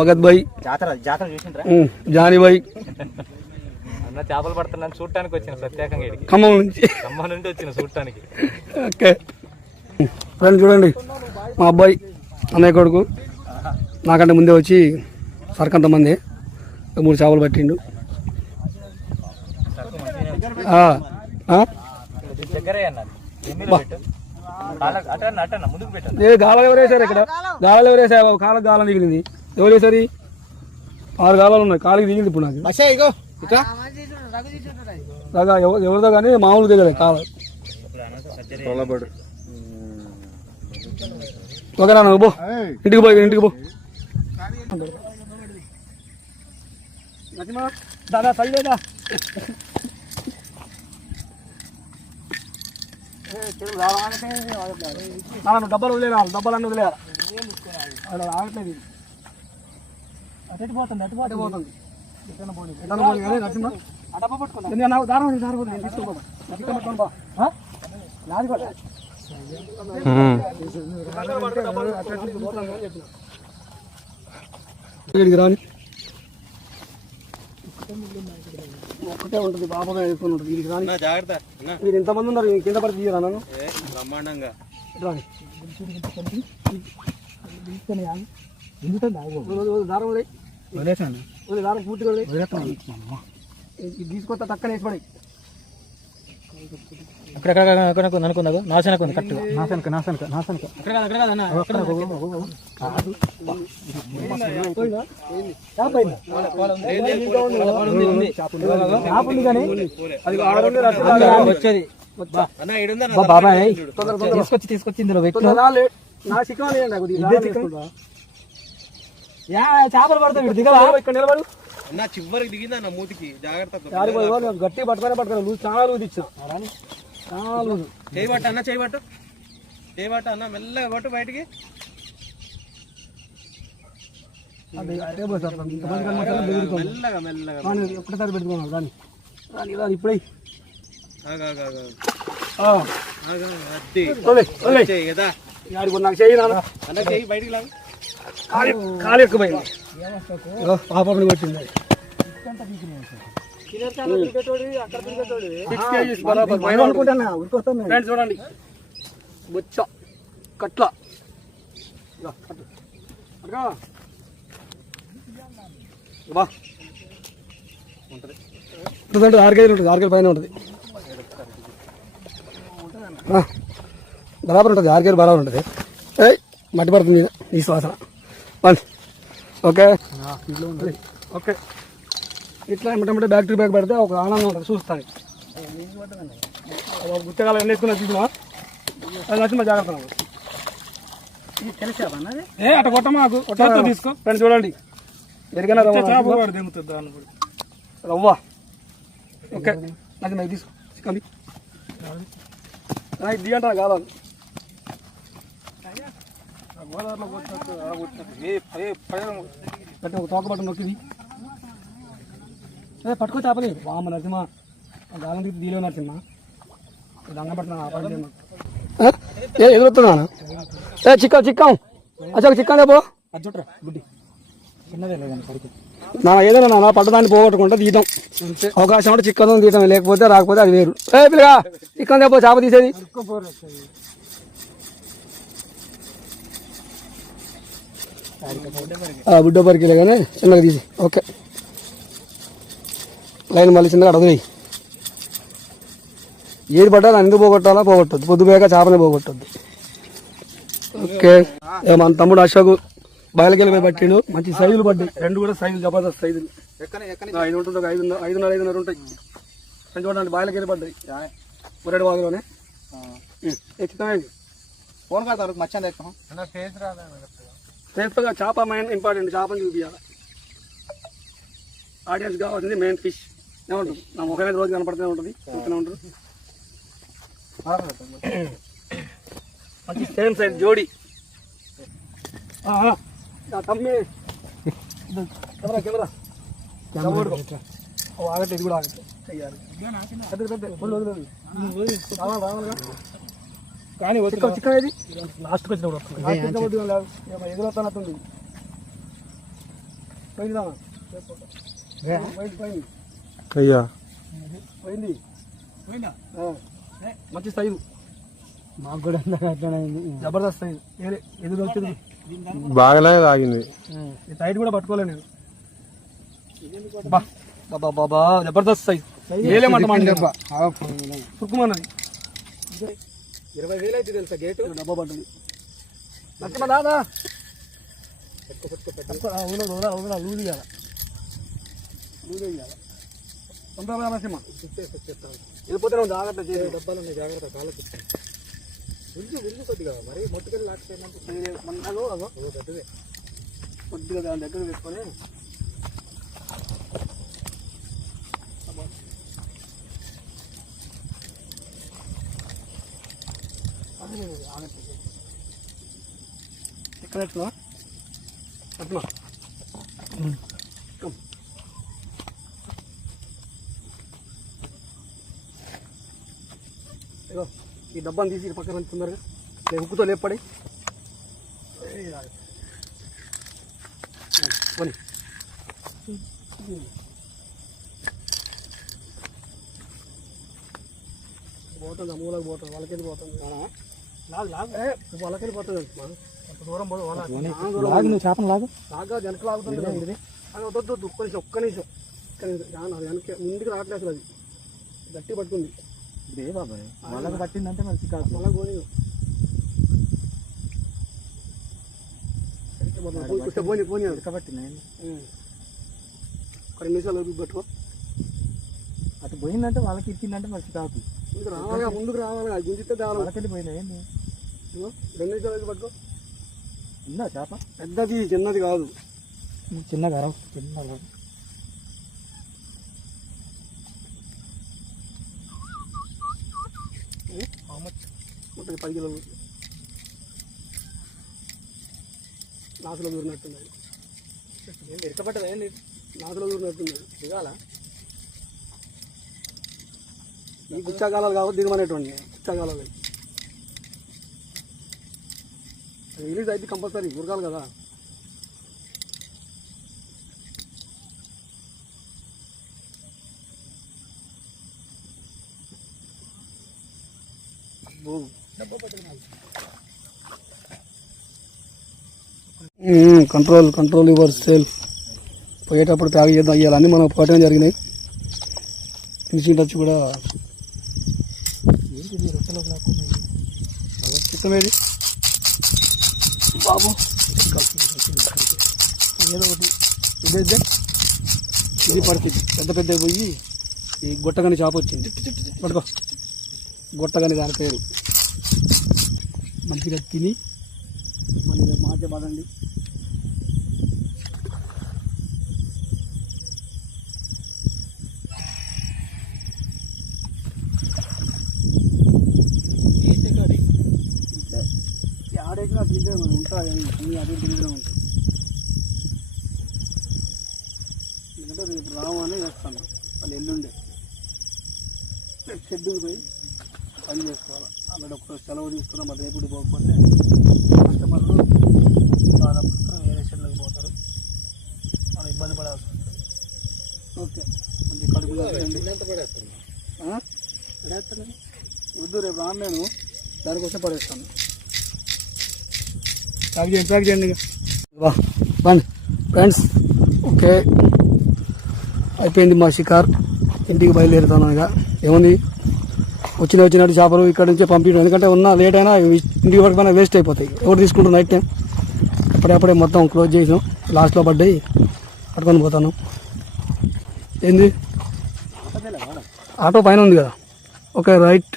భగత్ భాయ్, జాతర చూసిండ్రా? జానీ భాయ్ అన్న చేపలు పడుతున్నాను చూడటానికి వచ్చిన ప్రత్యేకంగా ఖమ్మం నుంచి వచ్చిన చూడటానికి. ఓకే ఫ్రెండ్స్, చూడండి మా అబ్బాయి అన్నయ్య కొడుకు నాకంటే ముందే వచ్చి సరికంత మంది 3 చేపలు పట్టిండు. గాలాలు ఎవరు వేసారు ఇక్కడ? గాలాలు ఎవరు వేసారు? కాళ్ళకి గాలం దిగిలింది. ఎవరు వేసారు? 6 గాలాలు ఉన్నాయి. కాళ్ళకి దిగింది ఇప్పుడు నాకు. రగా ఎవరిదో కానీ మామూలు దిగలే కాల. ఓకేనా? నువ్వు పో, ఇంటికి పో. దాదా తల్లేదా డబ్బాలు వదిలేరా? డబ్బాలన్నీ వదిలేరా? ఆగట్లేదు. అటు పోతుంది. నరసింహ దారం తీసుకోబా. రాని ఒక్కటే ఉంటుంది, బాబాగా వేసుకుని ఉంటుంది. వీడికి రాని జాగ్రత్త. మీరు ఎంతమంది ఉన్నారు? కింద పడి తీయరా నన్ను బ్రహ్మాండంగా రాని. దారం పూర్తిగా తీసుకొస్తా, తక్కన వేసి పడి అనుకున్నా నాశనకు వచ్చేది బాబాయ్. తీసుకొచ్చి ఇందులో చేపలు పడతావు. దిగవా? ఇక్కడ నిలబడు. చివరికి దిగిందా నా మూతికి. జాగ్రత్త. గట్టి పట్టుకొని నువ్వు చాలా లూజ్ ఇచ్చావు. చాలా లూజు. చేయబట్ట అన్న మెల్లగా పట్టు బయటికి. ఒక్కసారి పెట్టుకున్నాను కానీ ఇప్పుడే నాకు చెయ్యి బయటికి లాగా. కాలు ఎక్కువైంది. పాపని కొట్టింది. చూడండి బొచ్చ కట్ల 6 కేజీలు ఉంటుంది. 6 కేజీల పైన ఉంటుంది. బరాబర్ ఉంటుంది. 6 కేజీలు బరాబర్ ఉంటుంది. మట్టి పడుతుంది ఈ శ్వాసన. Okay okay. ఇట్లా ఏమంటే బ్యాక్ టు బ్యాక్ పెడితే ఒక ఆనందం ఉంటుంది చూస్తాను. గుత్తకాలం ఎన్ని వేసుకున్నా చూసినా అది నచ్చిందా? జాగ్రత్త. అట్లా కొట్ట మాకు తీసుకో. ఫ్రెండ్స్ చూడండి, ఎరిగిన రవ్వ. ఓకే నచ్చింది, తీసుకో. చికెన్ ఇది అంటాను కావాలి. తోక పట్టు నొక్కిది. పట్టుకో చేపలి. వామ నరసింహ గాలం తీసి దీలో నరసింహ దంగ పడుతున్నా. ఎదురుతున్నాను. చిక్కం అచ్చా చిక్కన్ పో. గుడ్డి చిన్నదే లేదండి పడుకో. నా ఏదైనా నా పట్టదాన్ని పోగొట్టుకుంటా తీయటం అవకాశం అంటే చిక్కన్ తీయటం, లేకపోతే రాకపోతే అది వేరు. పిల్లగా చిక్కన్ తెపో, చేప తీసేది. బుడ్డ పరికిలే కానీ చిన్నగా తీసి. ఓకే లైన్ మళ్ళీ చిన్నగా అడగదు. ఏది పడ్డా దాన్ని ఎందుకు పోగొట్టొద్దు. పొద్దుపోయాక చేపనే పోగొట్టొద్దు. ఓకే మన తమ్ముడు అశోక్ బయలుకెళ్ళి పోయి పట్టిండు. మంచి సైజులు పడ్డాయి. 2 కూడా సైజులు జబర్దస్త్ సైజులు. 5 ఉంటుంది, 5.5 ఉంటాయి. చూడండి బయలుకెళ్ళి పడ్డాయి. మురడి వాగులోనే. ఫోన్ కాదు మచ్చా ఫేస్గా చేప మెయిన్ ఇంపార్టెంట్. చేపని చూపించాలి. ఆడియన్స్ కావాల్సింది మెయిన్ ఫిష్. ఏముంటుంది నా ముఖమైన రోజు కనపడుతూనే ఉంటుంది, చూస్తూనే ఉంటుంది. మంచి సేమ్ సైజ్ జోడి. తమ్మి కెమెరా ఆగట్టు ఇది కూడా ఆగట్టు చెయ్యాలి కానీ చికెన్ ఇది లాస్ట్కి వచ్చినప్పుడు ఎదురవుతున్నట్టుంది పోయిందా అయ్యా పోయింది మంచి సైజు మాకు కూడా జబర్దస్త్ సైజు ఎదురు వచ్చింది బాగానే తాగింది. టైట్ కూడా పట్టుకోలే నేను బాబా బాబా జబర్దస్త్ సైజ్ ఏలేమంటమండి సుక్కుమన్నది 20,000 అయితే తెలుసా గేటు డబ్బా పట్టింది నచ్చమా దాదా లూజ్ ఇవ్వాలి తొందరగా నరసింహ వెళ్ళిపోతే జాగ్రత్త చేసి డబ్బాలు ఉన్నాయి జాగ్రత్త కాళ్ళకి విల్లు కొద్దిగా మరి మొట్టుకెళ్ళి లాక్సిమన్నాలో అదో పెద్దదే కొద్దిగా దాని దగ్గర పెట్టుకొని ఎక్కడ ఎట్లా అట్లా ఇగో ఈ డబ్బాని తీసి పక్కన తొందరగా ఉక్కుతో లేపడి పోనీ పోతుంది అమ్మూలకు పోతుంది వాళ్ళకెళ్ళి పోతుంది వాళ్ళకెళ్ళి పోతుంది అంత దూరం పోదు చేపను లాగా లాగా వెనక లాగుతుంది వద్దు ఒక్క నిమిషం వెనక ముందుకు రావట్లేదు అది గట్టి పట్టుకుంది ఇదే బాబాయ్ వాళ్ళకి పట్టిందంటే మనకి కాదు మళ్ళీ పోనీ పోనీ పట్టింది 2 నిమిషాలు పట్టుకో అటు పోయిందంటే వాళ్ళకి ఇచ్చిందంటే మనకి కాదు ముందుకు రావాలి అది గుంజితే వాళ్ళకెళ్ళి పోయినా 2 నిమిషాలు పట్టుకో ఉందా చేప పెద్దది చిన్నది కాదు చిన్నగా చిన్నగా 10 కిలోలు నాసులో దూరినట్టున్నది ఎరకపట్టదా ఏంటి నాసులో దూరినట్టున్నది దిగాల ఈ గుచ్చాకాలాలు కాబట్టి దిగమనేటువంటి గుచ్చాకాలాలు రిలీజ్ అయితే కంపల్సరీ ఉరకాలి కదా కంట్రోల్ యువర్ సెల్ఫ్ పోయేటప్పుడు ప్యాక్ చేద్దాం అయ్యాలన్నీ మనం పోవటం జరిగినాయి ఫినిషింగ్ టచ్ కూడా చిత్తమేది బాబు ఏదో ఒకటి ఇదే ఇది పరిస్థితి పెద్ద పోయి ఈ గొట్టగాని చేప వచ్చింది పట్టుకో గొట్టగాని దాని పేరు మంచిగా తిని మళ్ళీ మాట పడండి ఆడేసినా తింటే ఉంటుంది అదే తిరిగినా ఉంటుంది ఎందుకంటే రేపు రావని చేస్తాను వాళ్ళు ఎల్లుండే షెడ్యూల్ పోయి పని చేసుకోవాలి అలాంటి ఒక సెలవు తీసుకున్నాం మరి రేపు పోకపోతే కస్టమర్లు వేరే షెడ్లోకి పోతారు మనం ఇబ్బంది పడాల్సి ఉంటుంది ఓకే మంచి కడుపు పడేస్తాను వద్దు రేపు రాను నేను దానికోసం పడేస్తాను ప్యాక్ చేయండి బండి ఫ్రెండ్స్ ఓకే అయిపోయింది మా షికార్ ఇంటికి బయలుదేరుతాను ఇక ఏముంది వచ్చినట్టు చేపలు ఇక్కడ నుంచే పంపించడం ఎందుకంటే ఉన్న లేట్ అయినా ఇంటికి పట్టుకున్నా వేస్ట్ అయిపోతాయి ఎవరు తీసుకుంటారు నైట్ టైం అప్పుడే మొత్తం క్లోజ్ చేసాం లాస్ట్లో పడ్డాయి పట్టుకొని పోతాను ఏంది ఆటో పైన ఉంది కదా ఓకే రైట్